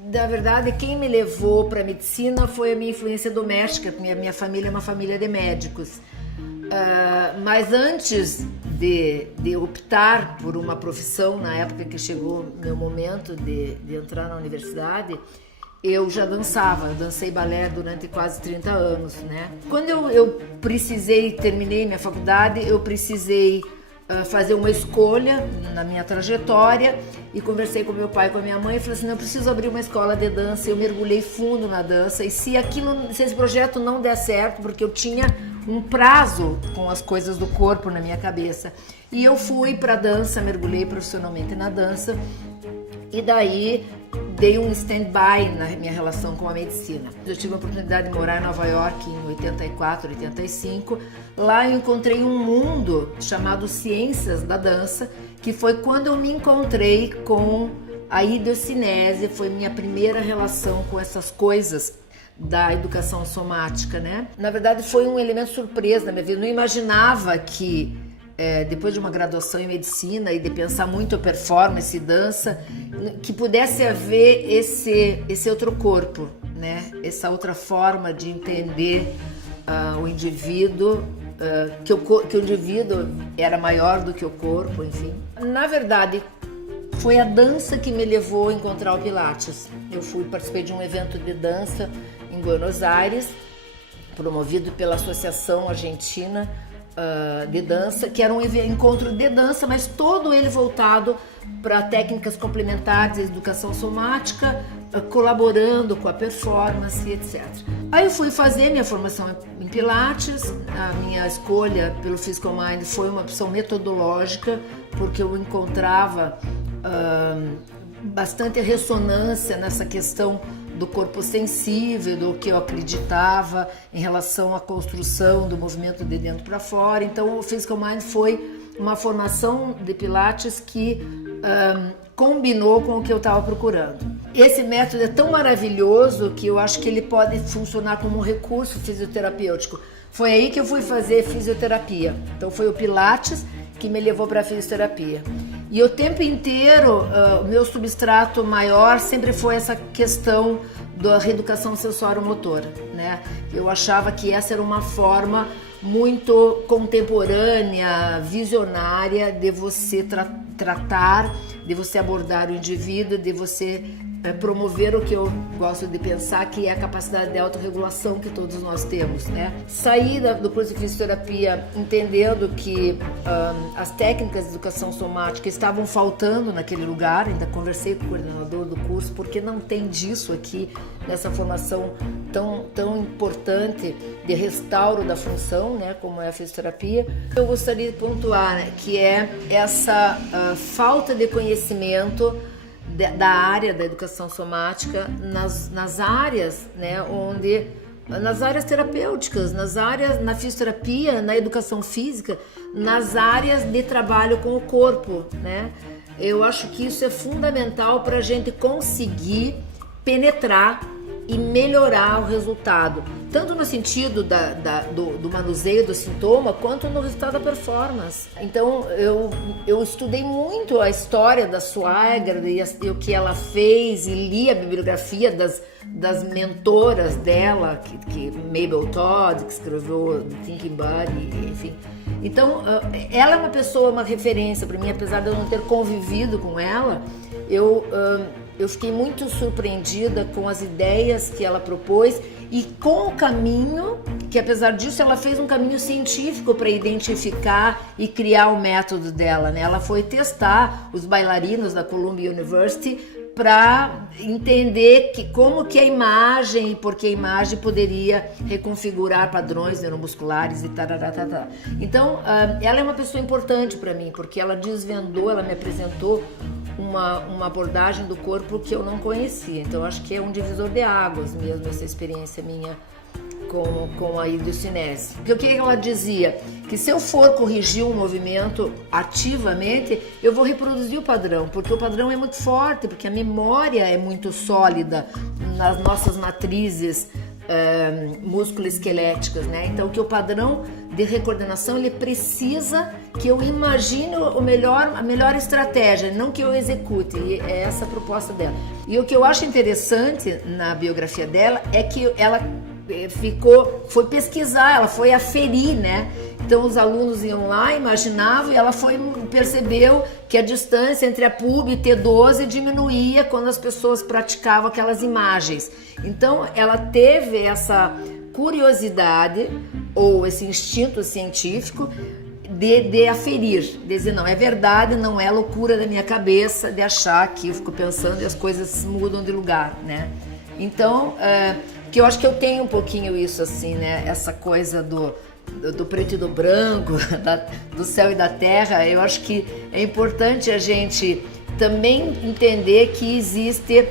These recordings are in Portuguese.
Na verdade, quem me levou para a medicina foi a minha influência doméstica, porque minha família é uma família de médicos. Mas antes de optar por uma profissão, na época que chegou meu momento de entrar na universidade, eu já dançava, eu dancei balé durante quase 30 anos, né? Quando eu terminei minha faculdade, eu precisei fazer uma escolha na minha trajetória e conversei com meu pai e com a minha mãe e falei assim, não, eu preciso abrir uma escola de dança. Eu mergulhei fundo na dança e se esse projeto não der certo, porque eu tinha um prazo com as coisas do corpo na minha cabeça, e eu fui para dança, mergulhei profissionalmente na dança e daí dei um stand-by na minha relação com a medicina. Eu tive a oportunidade de morar em Nova York em 84, 85. Lá eu encontrei um mundo chamado Ciências da Dança, que foi quando eu me encontrei com a idiocinese, foi minha primeira relação com essas coisas da educação somática, né? Na verdade foi um elemento surpresa na minha vida, eu não imaginava que depois de uma graduação em medicina e de pensar muito a performance e dança, que pudesse haver esse outro corpo, né? Essa outra forma de entender o indivíduo, que o indivíduo era maior do que o corpo, enfim. Na verdade, foi a dança que me levou a encontrar o Pilates. Eu participei de um evento de dança em Buenos Aires, promovido pela Associação Argentina de Dança, que era um encontro de dança, mas todo ele voltado para técnicas complementares de educação somática, colaborando com a performance, etc. Aí eu fui fazer minha formação em Pilates. A minha escolha pelo Physical Mind foi uma opção metodológica, porque eu encontrava bastante ressonância nessa questão do corpo sensível, do que eu acreditava em relação à construção do movimento de dentro para fora. Então o Physical Mind foi uma formação de Pilates que combinou com o que eu estava procurando. Esse método é tão maravilhoso que eu acho que ele pode funcionar como um recurso fisioterapêutico. Foi aí que eu fui fazer fisioterapia. Então foi o Pilates que me levou para a fisioterapia. E o tempo inteiro, o meu substrato maior sempre foi essa questão da reeducação sensório-motora, né? Eu achava que essa era uma forma muito contemporânea, visionária de você tratar, de você abordar o indivíduo, de você promover o que eu gosto de pensar, que é a capacidade de autorregulação que todos nós temos, né? Saí do curso de fisioterapia entendendo que as técnicas de educação somática estavam faltando naquele lugar. Ainda conversei com o coordenador do curso, porque não tem disso aqui nessa formação tão importante de restauro da função, né, como é a fisioterapia. Eu gostaria de pontuar, né, que é essa falta de conhecimento da área da educação somática nas áreas, né, nas áreas terapêuticas, na fisioterapia, na educação física, nas áreas de trabalho com o corpo, né? Eu acho que isso é fundamental para a gente conseguir penetrar e melhorar o resultado, tanto no sentido do manuseio do sintoma, quanto no resultado da performance. Então, eu estudei muito a história da Swigert e o que ela fez, e li a bibliografia das mentoras dela, que Mabel Todd, que escreveu The Thinking Body, enfim. Então, ela é uma pessoa, uma referência para mim, apesar de eu não ter convivido com ela. Eu fiquei muito surpreendida com as ideias que ela propôs e com o caminho, que apesar disso ela fez um caminho científico para identificar e criar o método dela, né? Ela foi testar os bailarinos da Columbia University para entender como que a imagem e por que a imagem poderia reconfigurar padrões neuromusculares e tarará. Então, ela é uma pessoa importante para mim, porque ela desvendou, ela me apresentou uma abordagem do corpo que eu não conhecia. Então, acho que é um divisor de águas mesmo essa experiência minha com a idiocinese. Porque o que ela dizia? Que se eu for corrigir um movimento ativamente, eu vou reproduzir o padrão, porque o padrão é muito forte, porque a memória é muito sólida nas nossas matrizes músculo-esqueléticas, né? Então que o padrão de recoordenação ele precisa que eu imagine a melhor estratégia, não que eu execute. E é essa a proposta dela. E o que eu acho interessante na biografia dela é que ela foi pesquisar, ela foi aferir, né? Então os alunos iam lá, imaginavam, e ela percebeu que a distância entre a pub e T12 diminuía quando as pessoas praticavam aquelas imagens. Então ela teve essa curiosidade ou esse instinto científico de aferir, de dizer, não, é verdade, não é loucura da minha cabeça de achar que eu fico pensando e as coisas mudam de lugar, né? Então, que eu acho que eu tenho um pouquinho isso assim, né? Essa coisa do preto e do branco, do céu e da terra. Eu acho que é importante a gente também entender que existe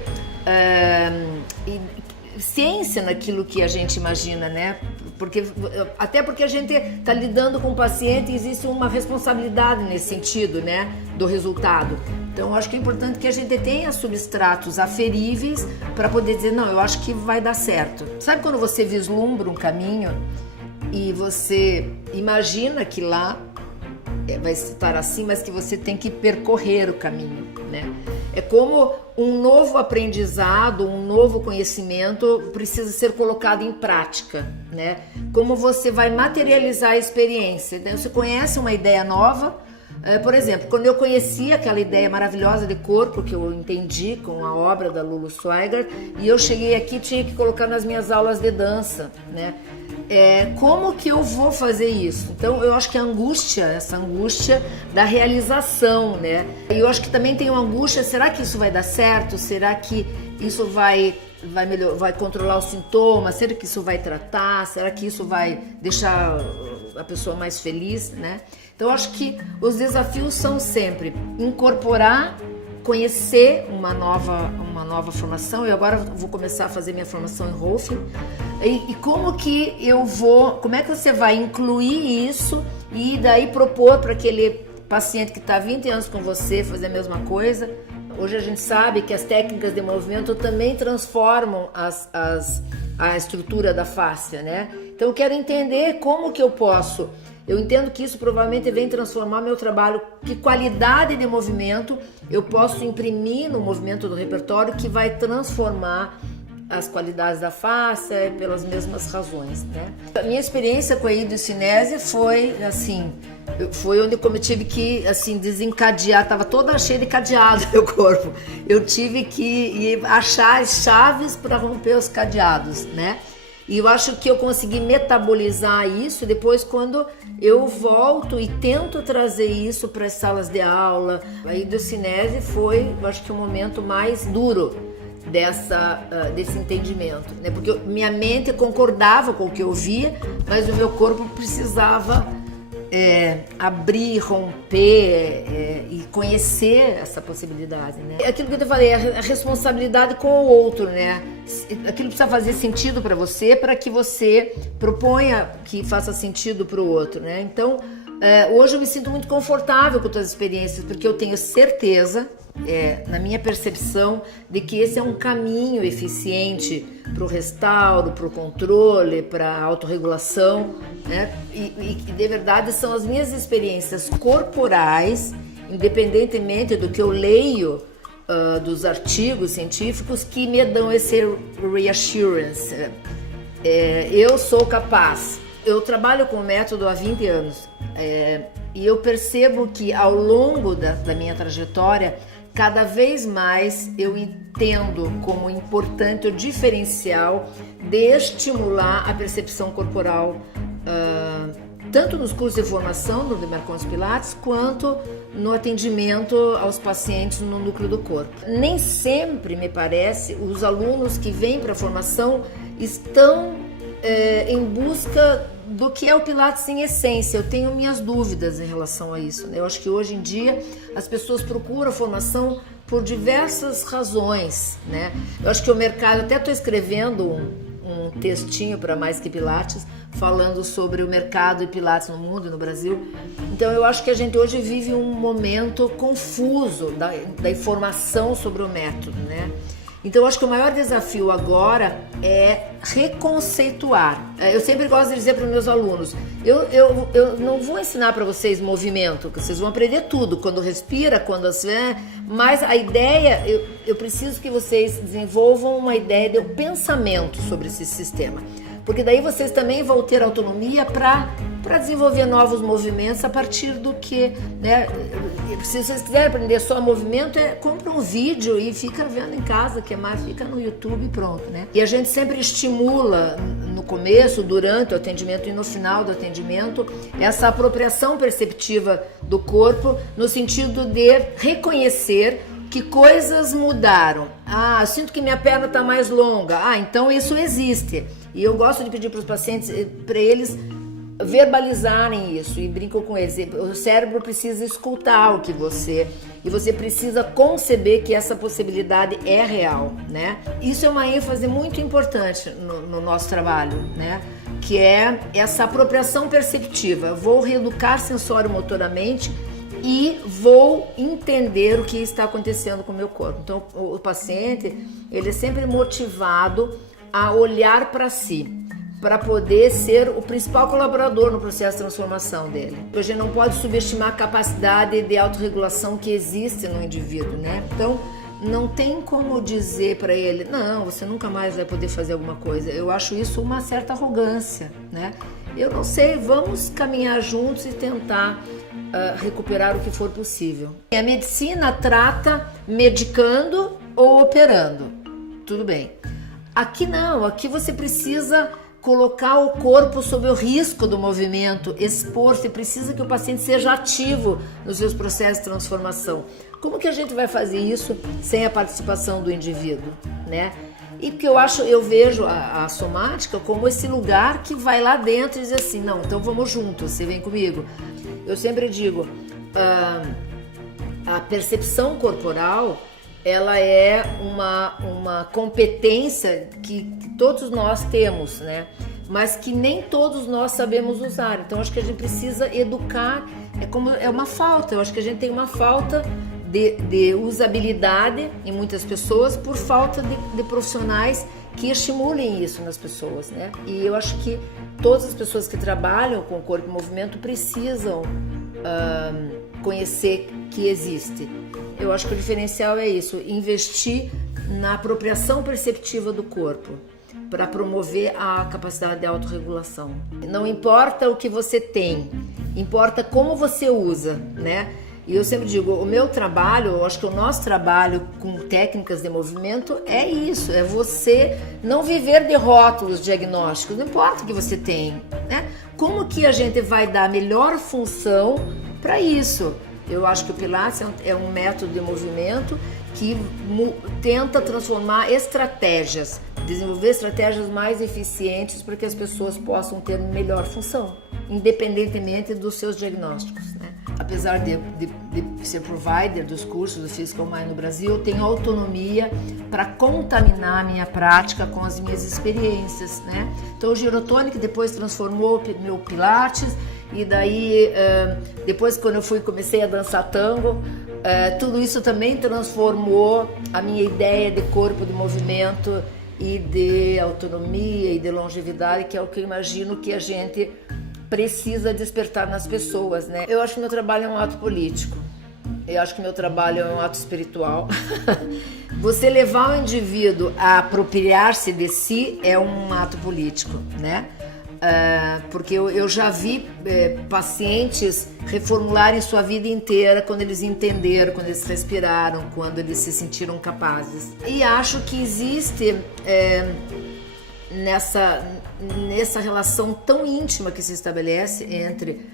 ciência naquilo que a gente imagina, né? Até porque a gente está lidando com o paciente e existe uma responsabilidade nesse sentido, né? Do resultado. Então, eu acho que é importante que a gente tenha substratos aferíveis para poder dizer, não, eu acho que vai dar certo. Sabe quando você vislumbra um caminho e você imagina que lá vai estar assim, mas que você tem que percorrer o caminho, né? É como um novo aprendizado, um novo conhecimento precisa ser colocado em prática, né? Como você vai materializar a experiência. Então, você conhece uma ideia nova, por exemplo, quando eu conheci aquela ideia maravilhosa de corpo que eu entendi com a obra da Lulu Schweiger, e eu cheguei aqui, tinha que colocar nas minhas aulas de dança, né? Como que eu vou fazer isso? Então eu acho que essa angústia da realização, né? E eu acho que também tem uma angústia, será que isso vai dar certo? Será que isso vai controlar os sintomas? Será que isso vai tratar? Será que isso vai deixar a pessoa mais feliz, né? Então eu acho que os desafios são sempre incorporar, conhecer uma nova formação. Eu agora vou começar a fazer minha formação em Rolfing. E como é que você vai incluir isso e daí propor para aquele paciente que está há 20 anos com você fazer a mesma coisa? Hoje a gente sabe que as técnicas de movimento também transformam a estrutura da fáscia, né? Então eu quero entender como que eu posso. Eu entendo que isso provavelmente vem transformar meu trabalho, que qualidade de movimento eu posso imprimir no movimento do repertório que vai transformar as qualidades da fáscia pelas mesmas razões, né? A minha experiência com a hidrocinese foi assim, onde eu tive que assim desencadear, estava toda cheia de cadeado meu corpo. Eu tive que achar as chaves para romper os cadeados, né? E eu acho que eu consegui metabolizar isso depois quando eu volto e tento trazer isso para as salas de aula. A hidrocinese foi, eu acho que o momento mais duro desse entendimento, né? Porque minha mente concordava com o que eu via, mas o meu corpo precisava abrir, romper e conhecer essa possibilidade, né? Aquilo que eu te falei, a responsabilidade com o outro, né? Aquilo precisa fazer sentido para você, para que você proponha que faça sentido para o outro, né? Então, hoje eu me sinto muito confortável com todas as experiências, porque eu tenho certeza, na minha percepção, de que esse é um caminho eficiente para o restauro, para o controle, para a autorregulação, né? E de verdade são as minhas experiências corporais, independentemente do que eu leio dos artigos científicos, que me dão esse reassurance. Eu sou capaz. Eu trabalho com o método há 20 anos e eu percebo que ao longo da minha trajetória, cada vez mais eu entendo como importante o diferencial de estimular a percepção corporal, tanto nos cursos de formação do Marcondes Pilates, quanto no atendimento aos pacientes no núcleo do corpo. Nem sempre, me parece, os alunos que vêm para a formação estão em busca do que é o Pilates em essência. Eu tenho minhas dúvidas em relação a isso, né? Eu acho que hoje em dia as pessoas procuram formação por diversas razões, né? Eu acho que o mercado, até estou escrevendo um textinho para Mais Que Pilates, falando sobre o mercado de Pilates no mundo e no Brasil. Então eu acho que a gente hoje vive um momento confuso da informação sobre o método, né? Então, eu acho que o maior desafio agora é reconceituar. Eu sempre gosto de dizer para os meus alunos, eu não vou ensinar para vocês movimento, que vocês vão aprender tudo, quando respira, quando mas a ideia, eu preciso que vocês desenvolvam uma ideia de pensamento sobre esse sistema. Porque daí vocês também vão ter autonomia para desenvolver novos movimentos a partir do que, né? Se vocês quiserem aprender só movimento, compra um vídeo e fica vendo em casa, que é mais, fica no YouTube e pronto, né? E a gente sempre estimula no começo, durante o atendimento e no final do atendimento, essa apropriação perceptiva do corpo, no sentido de reconhecer que coisas mudaram. Eu sinto que minha perna está mais longa. Então isso existe. E eu gosto de pedir para os pacientes, para eles verbalizarem isso, e brinco com eles. O cérebro precisa escutar o que e você precisa conceber que essa possibilidade é real, né? Isso é uma ênfase muito importante no nosso trabalho, né? Que é essa apropriação perceptiva. Vou reeducar sensório-motoramente e vou entender o que está acontecendo com o meu corpo. Então, o paciente, ele é sempre motivado a olhar para si, para poder ser o principal colaborador no processo de transformação dele. A gente não pode subestimar a capacidade de autorregulação que existe no indivíduo, né? Então, não tem como dizer para ele, não, você nunca mais vai poder fazer alguma coisa. Eu acho isso uma certa arrogância, né? Eu não sei, vamos caminhar juntos e tentar recuperar o que for possível. A medicina trata medicando ou operando, tudo bem. Aqui não, aqui você precisa colocar o corpo sob o risco do movimento, expor, você precisa que o paciente seja ativo nos seus processos de transformação. Como que a gente vai fazer isso sem a participação do indivíduo, né? E porque eu vejo a somática como esse lugar que vai lá dentro e diz assim, não, então vamos juntos, você vem comigo. Eu sempre digo, a percepção corporal, ela é uma competência que todos nós temos, né? Mas que nem todos nós sabemos usar. Então, acho que a gente precisa educar, é uma falta. Eu acho que a gente tem uma falta de usabilidade em muitas pessoas por falta de profissionais que estimulem isso nas pessoas, né? E eu acho que todas as pessoas que trabalham com o corpo em movimento precisam conhecer que existe. Eu acho que o diferencial é isso, investir na apropriação perceptiva do corpo para promover a capacidade de autorregulação. Não importa o que você tem, importa como você usa, né? E eu sempre digo, o meu trabalho, eu acho que o nosso trabalho com técnicas de movimento é isso, é você não viver de rótulos diagnósticos, não importa o que você tem, né? Como que a gente vai dar a melhor função para isso? Eu acho que o Pilates é um método de movimento que tenta transformar estratégias, desenvolver estratégias mais eficientes para que as pessoas possam ter melhor função, independentemente dos seus diagnósticos, né? Apesar de ser provider dos cursos do Physical Mind no Brasil, eu tenho autonomia para contaminar a minha prática com as minhas experiências, né? Então o Girotonic depois transformou meu Pilates, e daí depois quando eu comecei a dançar tango, tudo isso também transformou a minha ideia de corpo, de movimento e de autonomia e de longevidade, que é o que eu imagino que a gente precisa despertar nas pessoas, né? Eu acho que meu trabalho é um ato político. Eu acho que meu trabalho é um ato espiritual. Você levar o indivíduo a apropriar-se de si é um ato político, né? Porque eu já vi pacientes reformularem sua vida inteira quando eles entenderam, quando eles respiraram, quando eles se sentiram capazes. E acho que existe nessa relação tão íntima que se estabelece entre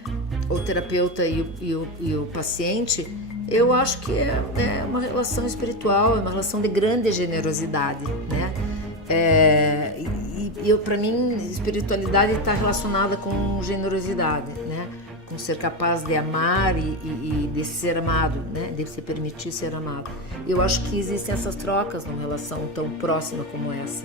o terapeuta e o paciente, eu acho que é uma relação espiritual, é uma relação de grande generosidade, né? Para mim, espiritualidade está relacionada com generosidade, né? Com ser capaz de amar e de ser amado, né? De se permitir ser amado. Eu acho que existem essas trocas numa relação tão próxima como essa.